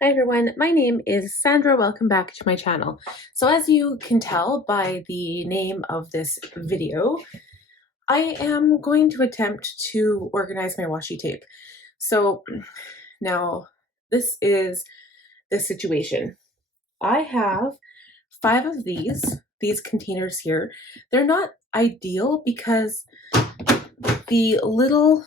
Hi everyone, my name is Sandra. Welcome back to my channel. So as you can tell by the name of this video, I am going to attempt to organize my washi tape. So now this is the situation. I have 5 of these containers here. They're not ideal because the little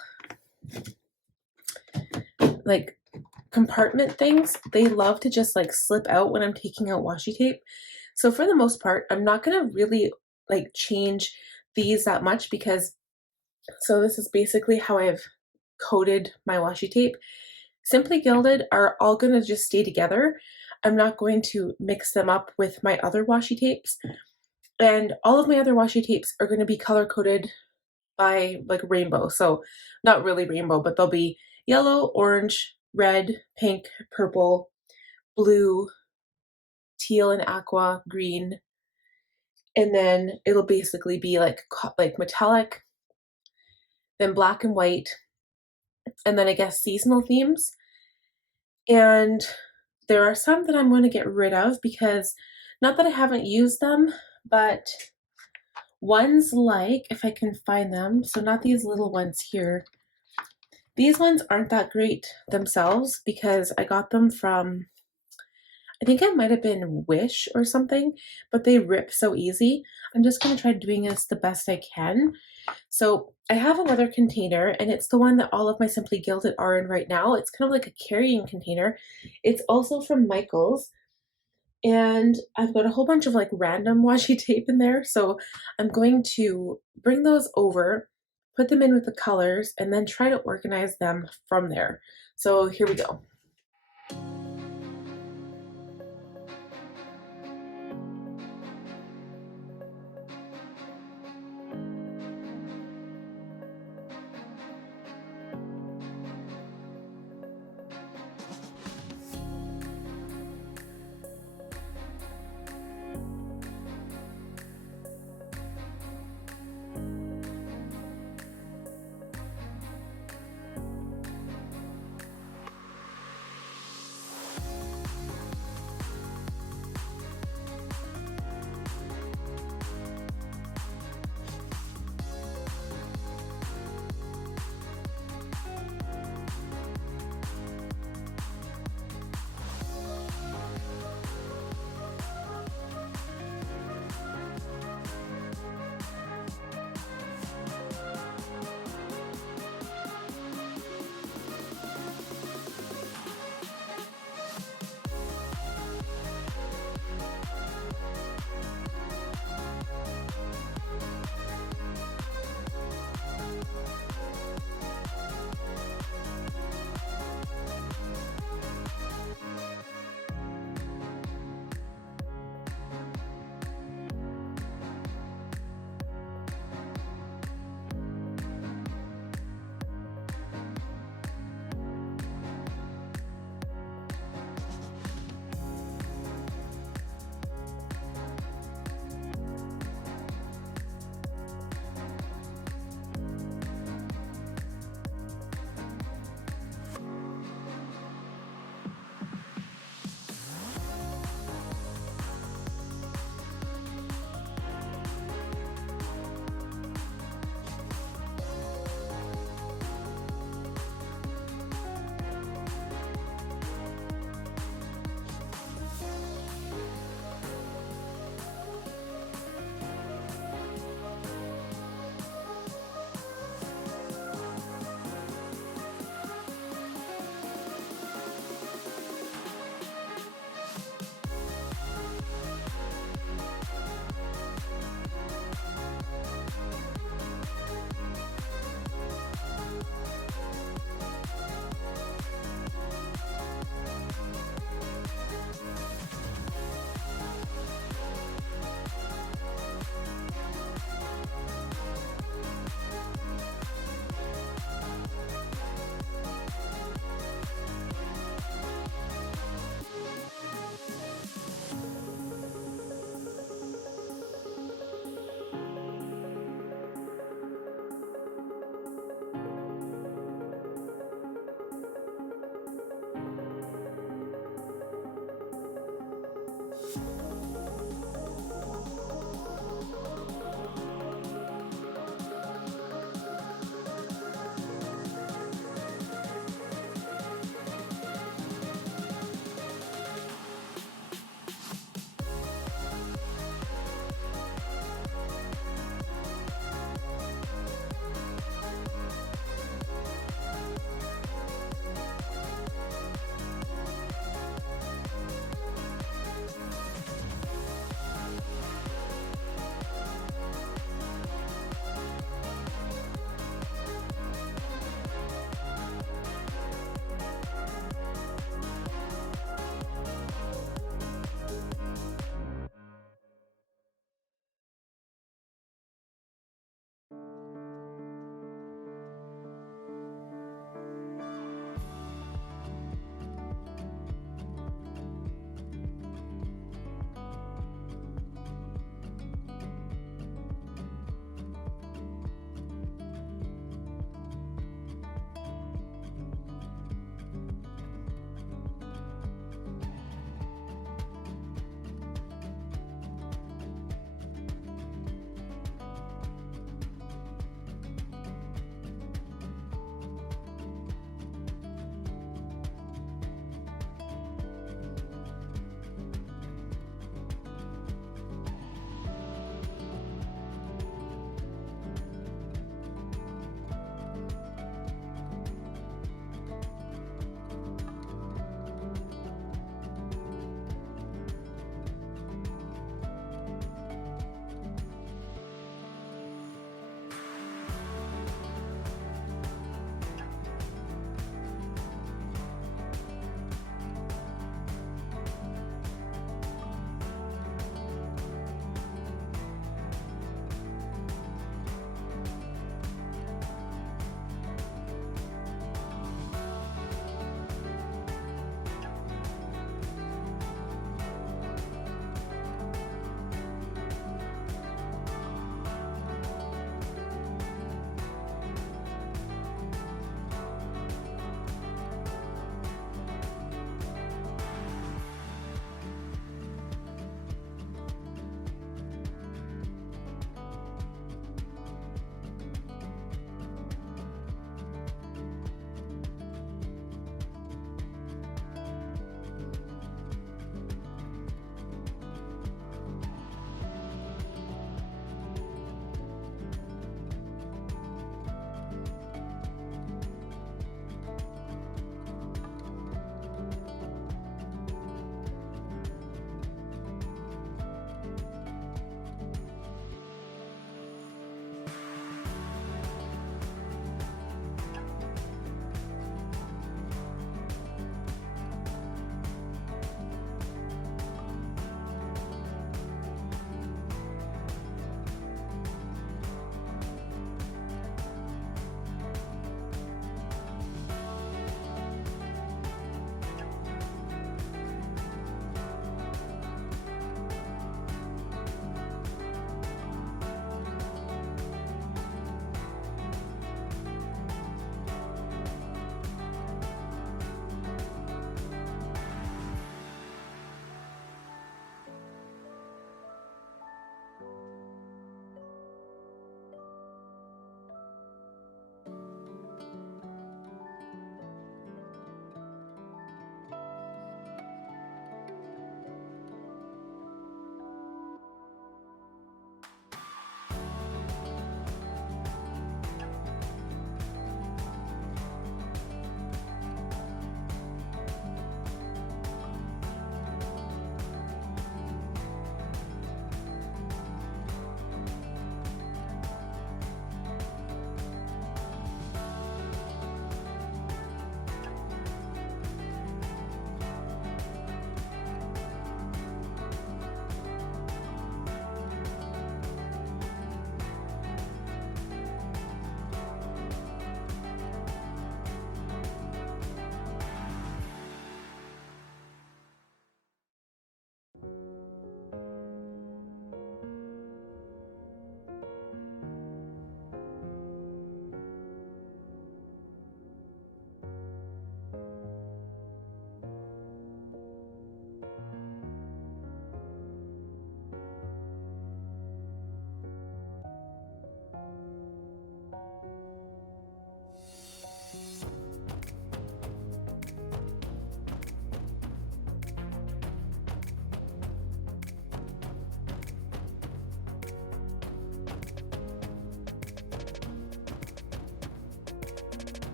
compartment things, they love to just slip out when I'm taking out washi tape. So for the most part, I'm not going to really change these that much because, so this is basically how I've coated my washi tape. Simply Gilded are all going to just stay together. I'm not going to mix them up with my other washi tapes. And all of my other washi tapes are going to be color coded by rainbow. So not really rainbow, but they'll be yellow, orange, red, pink, purple, blue, teal and aqua, green, and then it'll basically be like metallic, then black and white, and then I guess seasonal themes. And there are some that I'm going to get rid of because, not that I haven't used them, but ones like, if I can find them, so not these little ones here. These ones aren't that great themselves because I got them from, I think it might have been Wish or something, but they rip so easy. I'm just going to try doing this the best I can. So I have another container, and it's the one that all of my Simply Gilded are in right now. It's kind of like a carrying container. It's also from Michael's, and I've got a whole bunch of random washi tape in there. So I'm going to bring those over, put them in with the colors, and then try to organize them from there. So here we go.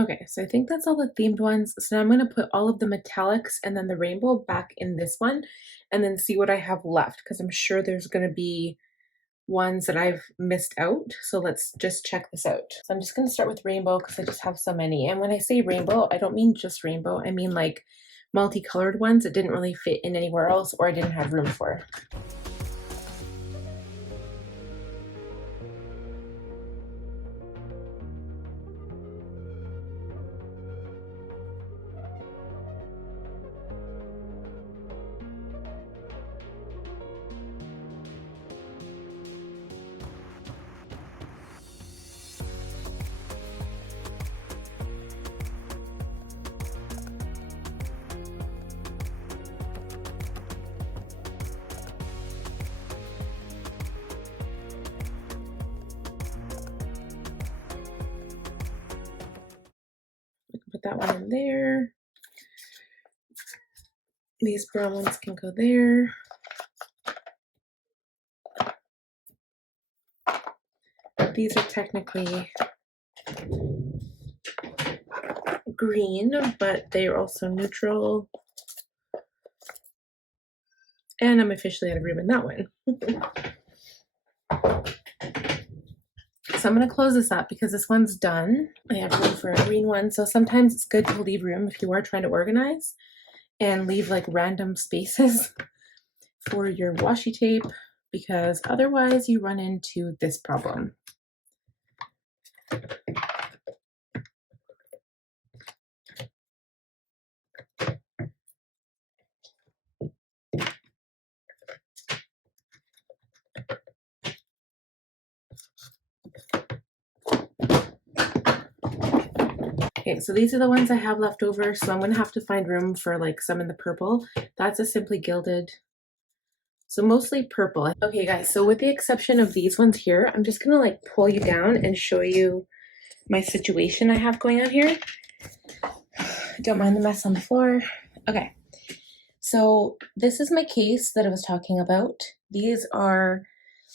Okay, so I think that's all the themed ones. So now I'm going to put all of the metallics and then the rainbow back in this one and then see what I have left because I'm sure there's going to be ones that I've missed out. So let's just check this out. So I'm just going to start with rainbow because I just have so many. And when I say rainbow, I don't mean just rainbow. I mean like multicolored ones that didn't really fit in anywhere else or I didn't have room for. Put that one in there. These brown ones can go there. These are technically green, but they are also neutral. And I'm officially out of room in that one. So I'm going to close this up because this one's done. I have room for a green one. So sometimes it's good to leave room if you are trying to organize and leave like random spaces for your washi tape because otherwise you run into this problem. Okay, so these are the ones I have left over, so I'm going to have to find room for like some in the purple. That's a Simply Gilded, so mostly purple. Okay guys, so with the exception of these ones here, I'm just going to like pull you down and show you my situation I have going on here. Don't mind the mess on the floor. Okay, so this is my case that I was talking about. These are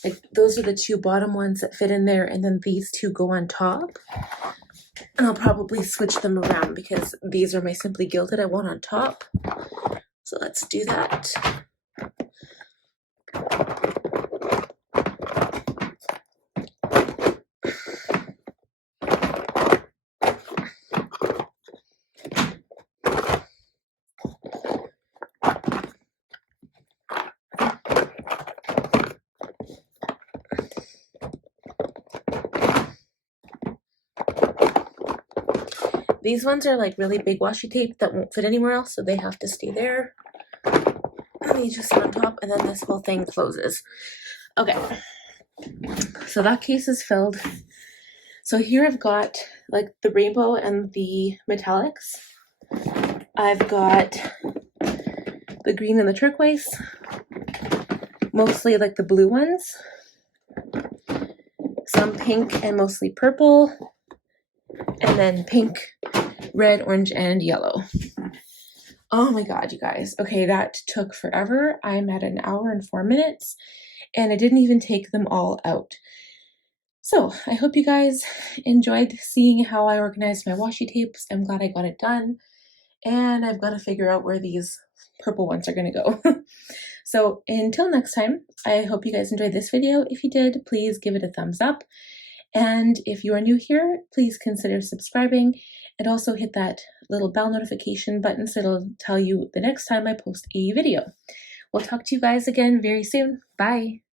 like, those are the two bottom ones that fit in there, and then these two go on top. And I'll probably switch them around because these are my Simply Gilded I want on top. So let's do that. These ones are like really big washi tape that won't fit anywhere else, so they have to stay there. And these just sit on top, and then this whole thing closes. Okay, so that case is filled. So here I've got like the rainbow and the metallics. I've got the green and the turquoise, mostly like the blue ones, some pink and mostly purple, and then pink, red, orange, and yellow. Oh my god, you guys. Okay, that took forever. I'm at an hour and 4 minutes, and I didn't even take them all out. So I hope you guys enjoyed seeing how I organized my washi tapes. I'm glad I got it done, and I've got to figure out where these purple ones are going to go. So until next time, I hope you guys enjoyed this video. If you did, please give it a thumbs up. And if you are new here, please consider subscribing and also hit that little bell notification button so it'll tell you the next time I post a video. We'll talk to you guys again very soon. Bye.